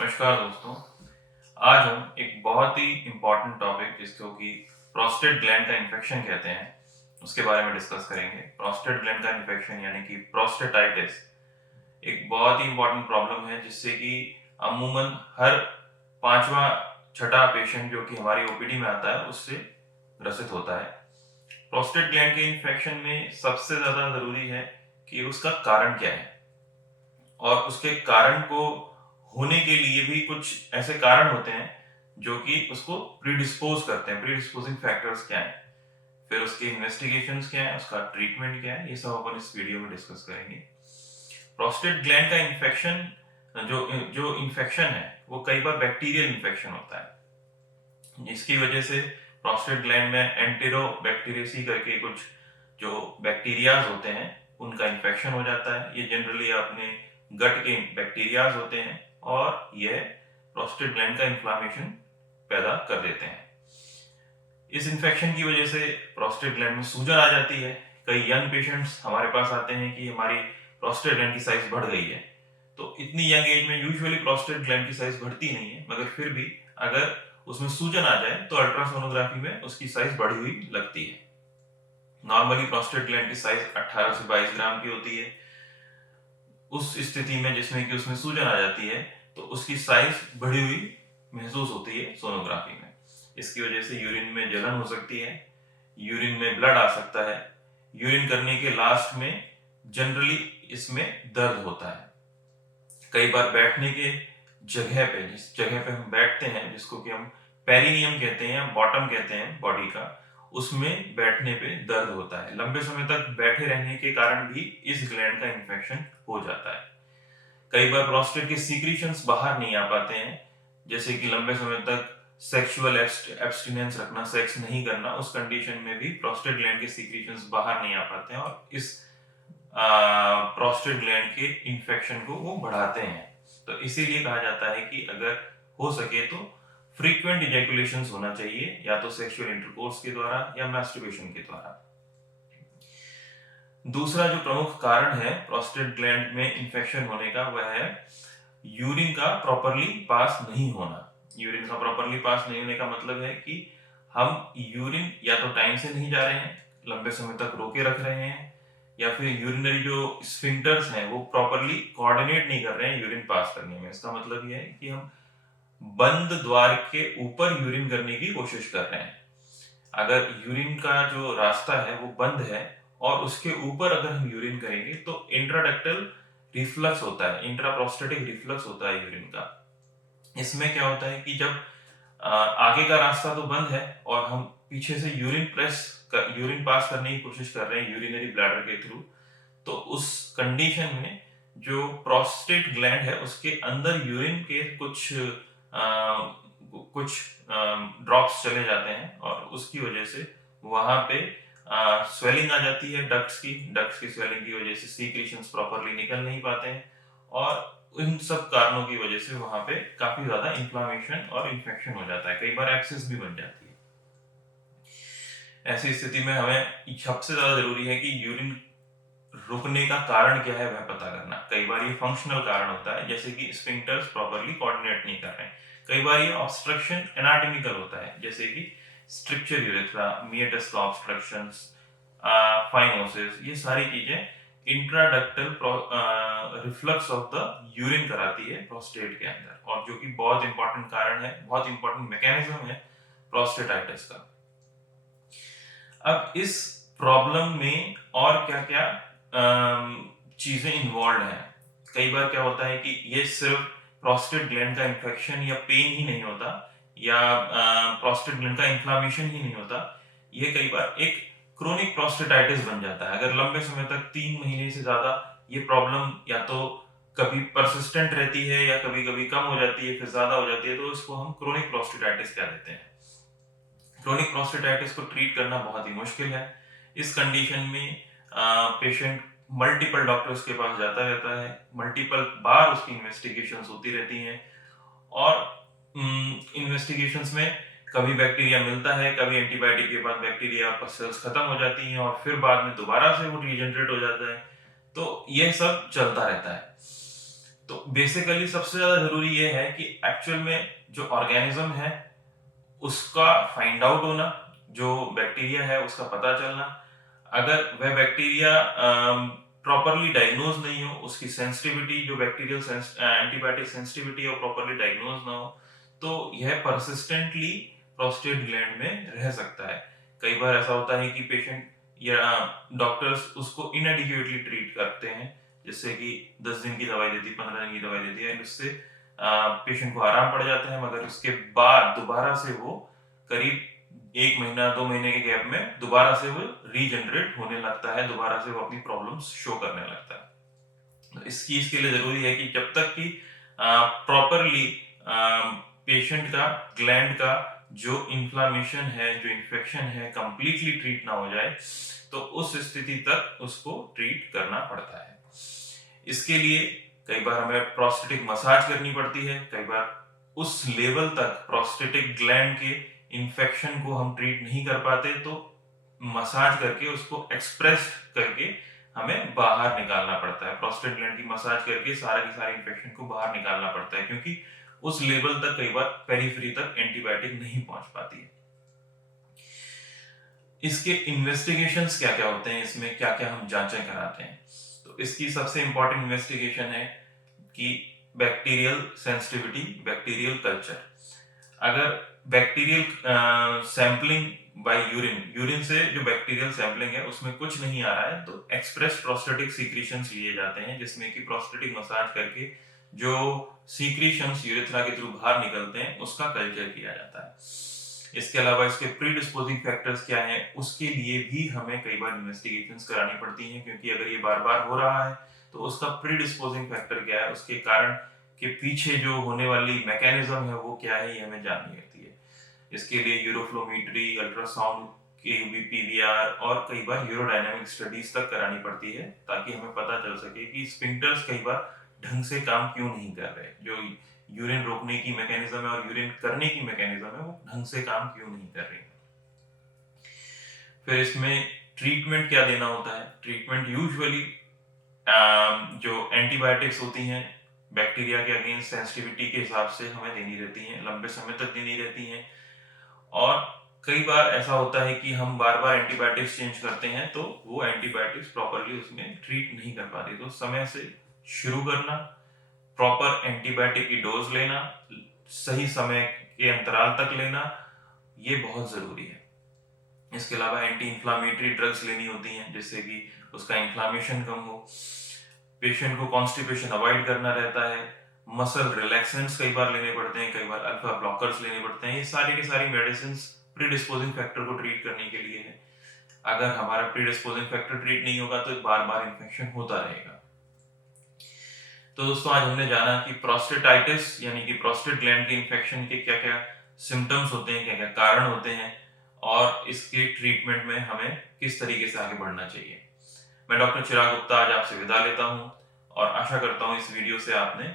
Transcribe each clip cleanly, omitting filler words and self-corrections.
नमस्कार दोस्तों। आज हम एक बहुत ही इम्पोर्टेंट टॉपिक जिसको कि प्रोस्टेट ग्लैंड का इन्फेक्शन कहते हैं उसके बारे में डिस्कस करेंगे। प्रोस्टेट ग्लैंड का इन्फेक्शन यानी कि प्रोस्टेटाइटिस एक बहुत ही इम्पोर्टेंट प्रॉब्लम है जिससे कि अमूमन हर पांचवा छठा पेशेंट जो कि हमारी ओपीडी में आता है उससे ग्रसित होता है। प्रोस्टेट ग्लैंड के इन्फेक्शन में सबसे ज्यादा जरूरी है कि उसका कारण क्या है और उसके कारण को होने के लिए भी कुछ ऐसे कारण होते हैं जो कि उसको प्रीडिस्पोज करते हैं। प्रीडिस्पोजिंग फैक्टर्स क्या है, फिर उसके इन्वेस्टिगेशंस क्या है, उसका ट्रीटमेंट क्या है, ये सब अपन इस वीडियो में डिस्कस करेंगे। प्रोस्टेट ग्लैंड का इन्फेक्शन जो जो इन्फेक्शन है वो कई बार बैक्टीरियल इन्फेक्शन होता है जिसकी वजह से प्रोस्टेट ग्लैंड में एंटेरोबैक्टीरियसी करके कुछ जो बैक्टीरियाज होते हैं उनका इन्फेक्शन हो जाता है। ये जनरली अपने गट के बैक्टीरियाज होते हैं और यह प्रोस्टेट ग्लैंड का इन्फ्लामेशन पैदा कर देते हैं। इस इन्फेक्शन की वजह से प्रोस्टेट ग्लैंड में सूजन आ जाती है। कई यंग पेशेंट्स हमारे पास आते हैं कि हमारी प्रोस्टेट ग्लैंड की साइज बढ़ गई है। तो इतनी यंग एज में यूजुअली प्रोस्टेट ग्लैंड की साइज बढ़ती नहीं है, मगर फिर भी अगर उसमें सूजन आ जाए तो अल्ट्रासोनोग्राफी में उसकी साइज बढ़ी हुई लगती है। नॉर्मली प्रोस्टेट ग्लैंड की साइज 18 से 22 ग्राम की होती है। उस स्थिति में जिसमें कि उसमें सूजन आ जाती है तो उसकी साइज बढ़ी हुई महसूस होती है सोनोग्राफी में। इसकी वजह से यूरिन में जलन हो सकती है, यूरिन में ब्लड आ सकता है। यूरिन करने के लास्ट में जनरली इसमें दर्द होता है। कई बार बैठने के जगह पे, जिस जगह पे हम बैठते हैं जिसको कि हम पेरिनियम कहते हैं या बॉटम कहते हैं बॉडी का, उसमें बैठने पे दर्द होता है। लंबे समय तक बैठे रहने के कारण भी इस ग्लैंड का इन्फेक्शन हो जाता है। कई बार प्रोस्टेट के सीक्रेशंस बाहर नहीं आ पाते हैं, जैसे कि लंबे समय तक सेक्सुअल एब्स्टिनेंस रखना, सेक्स नहीं करना, उस कंडीशन में भी प्रोस्टेट ग्लैंड के सीक्रेशंस बाहर नहीं आ पाते हैं और इस प्रोस्टेट ग्लैंड के इन्फेक्शन को वो बढ़ाते हैं। तो इसीलिए कहा जाता है कि अगर हो सके तो फ्रीक्वेंट इजैकुलेशन होना चाहिए, या तो सेक्सुअल इंटरकोर्स के द्वारा या मैस्टरबेशन के द्वारा। दूसरा जो प्रमुख कारण है प्रोस्टेट ग्लैंड में इंफेक्शन होने का वह है यूरिन का प्रॉपरली पास नहीं होना। यूरिन का प्रॉपरली पास नहीं होने का मतलब है कि हम यूरिन या तो टाइम से नहीं जा रहे हैं, लंबे समय तक रोके रख रहे हैं, या फिर यूरिनरी जो स्फिंक्टर्स हैं वो प्रॉपरली कोऑर्डिनेट नहीं कर रहे हैं यूरिन पास करने में। इसका मतलब यह है कि हम बंद द्वार के ऊपर यूरिन करने की कोशिश कर रहे हैं। अगर यूरिन का जो रास्ता है वो बंद है और उसके ऊपर अगर हम यूरिन करेंगे तो इंट्राडक्टल रिफ्लक्स होता है, इंट्राप्रोस्टेटिक रिफ्लक्स होता है यूरिन का। इसमें क्या होता है कि जब आगे का रास्ता तो बंद है और हम पीछे से यूरिन पास करने की कोशिश कर रहे हैं यूरिनरी ब्लैडर के थ्रू, तो उस कंडीशन में जो प्रोस्टेट ग्लैंड है उसके अंदर यूरिन के कुछ ड्रॉप्स चले जाते हैं और उसकी वजह से वहां पे स्वेलिंग आ जाती है। डक्ट्स की स्वेलिंग की वजह से सीक्रेशंस प्रॉपरली निकल नहीं पाते हैं और इन सब कारणों की वजह से वहां पे काफी ज्यादा इन्फ्लामेशन और इन्फेक्शन हो जाता है। कई बार एब्सेस भी बन जाती है। ऐसी स्थिति में हमें सबसे ज्यादा जरूरी है कि यूरिन रुकने का कारण क्या है वह पता करना। कई बार ये फंक्शनल कारण होता है, जैसे कि स्फिंक्टर्स प्रॉपरली कोऑर्डिनेट नहीं कर रहे हैं। कई बार ये ऑब्स्ट्रक्शन एनाटॉमिकल होता है, जैसे कि स्ट्रक्चर यूरेथ्रा, मियोटस का ऑब्स्ट्रक्शंस, फाइमोसिस, ये सारी चीजें intraductal reflux of the urine कराती है प्रोस्टेट के अंदर, और जो कि बहुत इंपॉर्टेंट कारण है, बहुत इंपॉर्टेंट मैकेनिज्म है प्रोस्टेटाइटिस का। अब इस प्रॉब्लम में और क्या क्या चीजें इन्वॉल्व हैं। कई बार क्या होता है कि ये सिर्फ प्रोस्टेट ग्लैंड का इन्फेक्शन या पेन ही नहीं होता, या प्रोस्टेट ग्लैंड का इन्फ्लामेशन ही नहीं होता, ये कई बार एक क्रोनिक प्रोस्टेटाइटिस बन जाता है। अगर लंबे समय तक 3 महीने से ज्यादा ये प्रॉब्लम या तो कभी परसिस्टेंट रहती है या कभी कभी कम हो जाती है, फिर ज्यादा हो जाती है, तो इसको हम क्रोनिक प्रोस्टेटाइटिस कह देते हैं। क्रोनिक प्रोस्टेटाइटिस को ट्रीट करना बहुत ही मुश्किल है। इस कंडीशन में पेशेंट मल्टीपल डॉक्टर्स के पास जाता रहता है, मल्टीपल बार उसकी इन्वेस्टिगेशंस होती रहती हैं, और इन्वेस्टिगेशंस में कभी बैक्टीरिया मिलता है, कभी एंटीबायोटिक के बाद बैक्टीरिया पर सेल्स खत्म हो जाती हैं और फिर बाद में दोबारा से वो रीजनरेट हो जाता है। तो यह सब चलता रहता है। तो बेसिकली सबसे ज्यादा जरूरी ये है कि एक्चुअल में जो ऑर्गेनिज्म है उसका फाइंड आउट होना, जो बैक्टीरिया है उसका पता चलना। अगर वह बैक्टीरिया प्रॉपरली डायग्नोज नहीं हो, उसकी सेंसिटिविटी जो बैक्टीरियल एंटीबायोटिक सेंसिटिविटी है प्रॉपरली डायग्नोज ना हो, तो यह परसिस्टेंटली प्रोस्टेट ग्लैंड में रह सकता है। कई बार ऐसा होता है कि पेशेंट या डॉक्टर्स उसको इनएडिक्वेटली ट्रीट करते हैं, जिससे कि 10 दिन की दवाई देती, 15 दिन की दवाई देती है, उससे पेशेंट को आराम पड़ जाता है, मगर उसके बाद दोबारा से वो करीब 1 महीना 2 महीने के गैप में दोबारा से वो रीजनरेट होने लगता है, दोबारा से वो अपनी प्रॉब्लम्स शो करने लगता है। तो इस चीज के लिए जरूरी है कि जब तक कि प्रॉपरली पेशेंट का ग्लैंड का जो इन्फ्लामेशन है, जो इन्फेक्शन है, कंप्लीटली ट्रीट ना हो जाए, तो उस स्थिति तक उसको ट्रीट करना पड़ता है। इसके लिए कई बार हमें प्रोस्टेटिक मसाज करनी पड़ती है, कई बार उस लेवल तक प्रोस्टेटिक ग्लैंड के इन्फेक्शन को हम ट्रीट नहीं कर पाते, तो मसाज करके उसको एक्सप्रेस करके हमें बाहर निकालना पड़ता है। प्रोस्टेट ग्लैंड की मसाज करके सारे के सारे इन्फेक्शन को बाहर निकालना पड़ता है, क्योंकि उस लेवल तक कई बार पेरिफेरी तक एंटीबायोटिक नहीं पहुंच पाती है। इसके इन्वेस्टिगेशंस क्या क्या होते हैं, इसमें क्या क्या हम जांचें कराते हैं, तो इसकी सबसे इंपॉर्टेंट इन्वेस्टिगेशन है कि बैक्टीरियल सेंसिटिविटी, बैक्टीरियल कल्चर। अगर बैक्टीरियल सैंपलिंग बाय यूरिन से जो बैक्टीरियल सैंपलिंग है उसमें कुछ नहीं आ रहा है, तो एक्सप्रेस प्रोस्टेटिक सीक्रेशंस लिए जाते हैं, जिसमें कि प्रोस्टेटिक मसाज करके जो सीक्रेशंस यूरेथ्रा के थ्रू बाहर निकलते हैं उसका कल्चर किया जाता है। इसके अलावा इसके प्रीडिस्पोजिंग फैक्टर्स क्या हैं, उसके लिए भी हमें कई बार इन्वेस्टिगेशंस करानी पड़ती हैं, क्योंकि अगर ये बार बार हो रहा है तो उसका प्रीडिस्पोजिंग फैक्टर क्या है, उसके कारण के पीछे जो होने वाली मैकेनिज्म है वो क्या है, ये हमें जाननी होती है। इसके लिए यूरोफ्लोमेट्री, अल्ट्रासाउंड, पीवीआर और कई बार यूरोडायनामिक स्टडीज तक करानी पड़ती है, ताकि हमें पता चल सके कि स्फिंक्टर्स कई बार ढंग से काम क्यों नहीं कर रहे, जो यूरिन रोकने की मैकेनिज्म है और यूरिन करने की मैकेनिज्म है वो ढंग से काम क्यों नहीं कर रही। फिर इसमें ट्रीटमेंट क्या देना होता है। ट्रीटमेंट यूजुअली जो एंटीबायोटिक्स होती हैं बैक्टीरिया के अगेंस्ट सेंसिटिविटी के हिसाब से हमें देनी रहती हैं, लंबे समय तक देनी रहती हैं। और कई बार ऐसा होता है कि हम बार बार एंटीबायोटिक्स चेंज करते हैं, तो वो एंटीबायोटिक्स प्रॉपरली उसमें ट्रीट नहीं कर पाती। तो समय से शुरू करना, प्रॉपर एंटीबायोटिक की डोज लेना, सही समय के अंतराल तक लेना, ये बहुत जरूरी है। इसके अलावा एंटी इंफ्लामेटरी ड्रग्स लेनी होती हैं, जिससे कि उसका इन्फ्लामेशन कम हो। पेशेंट को कॉन्स्टिपेशन अवॉइड करना रहता है। मसल रिलैक्सेंट्स कई बार लेने पड़ते हैं, कई बार अल्फा ब्लॉकर्स लेने पड़ते हैं। ये सारी की सारी मेडिसिन प्रीडिस्पोजिंग फैक्टर को ट्रीट करने के लिए है। अगर हमारा प्रीडिस्पोजिंग फैक्टर ट्रीट नहीं होगा तो बार बार इन्फेक्शन होता रहेगा। तो दोस्तों, आज हमने जाना कि प्रोस्टेटाइटिस यानी कि प्रोस्टेट ग्लैंड के इन्फेक्शन के क्या क्या सिम्टम्स होते हैं, क्या क्या कारण होते हैं, और इसके ट्रीटमेंट में हमें किस तरीके से आगे बढ़ना चाहिए। मैं डॉक्टर चिराग गुप्ता आज आपसे विदा लेता हूं, और आशा करता हूं इस वीडियो से आपने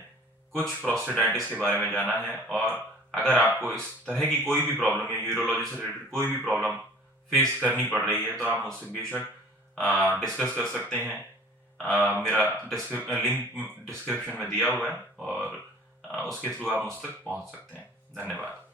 कुछ प्रोस्टेटाइटिस के बारे में जाना है। और अगर आपको इस तरह की कोई भी प्रॉब्लम या यूरोलॉजी से रिलेटेड कोई भी प्रॉब्लम फेस करनी पड़ रही है, तो आप मुझसे बेशक डिस्कस कर सकते हैं। मेरा लिंक डिस्क्रिप्शन में दिया हुआ है, और उसके थ्रू आप मुझ तक पहुंच सकते हैं। धन्यवाद।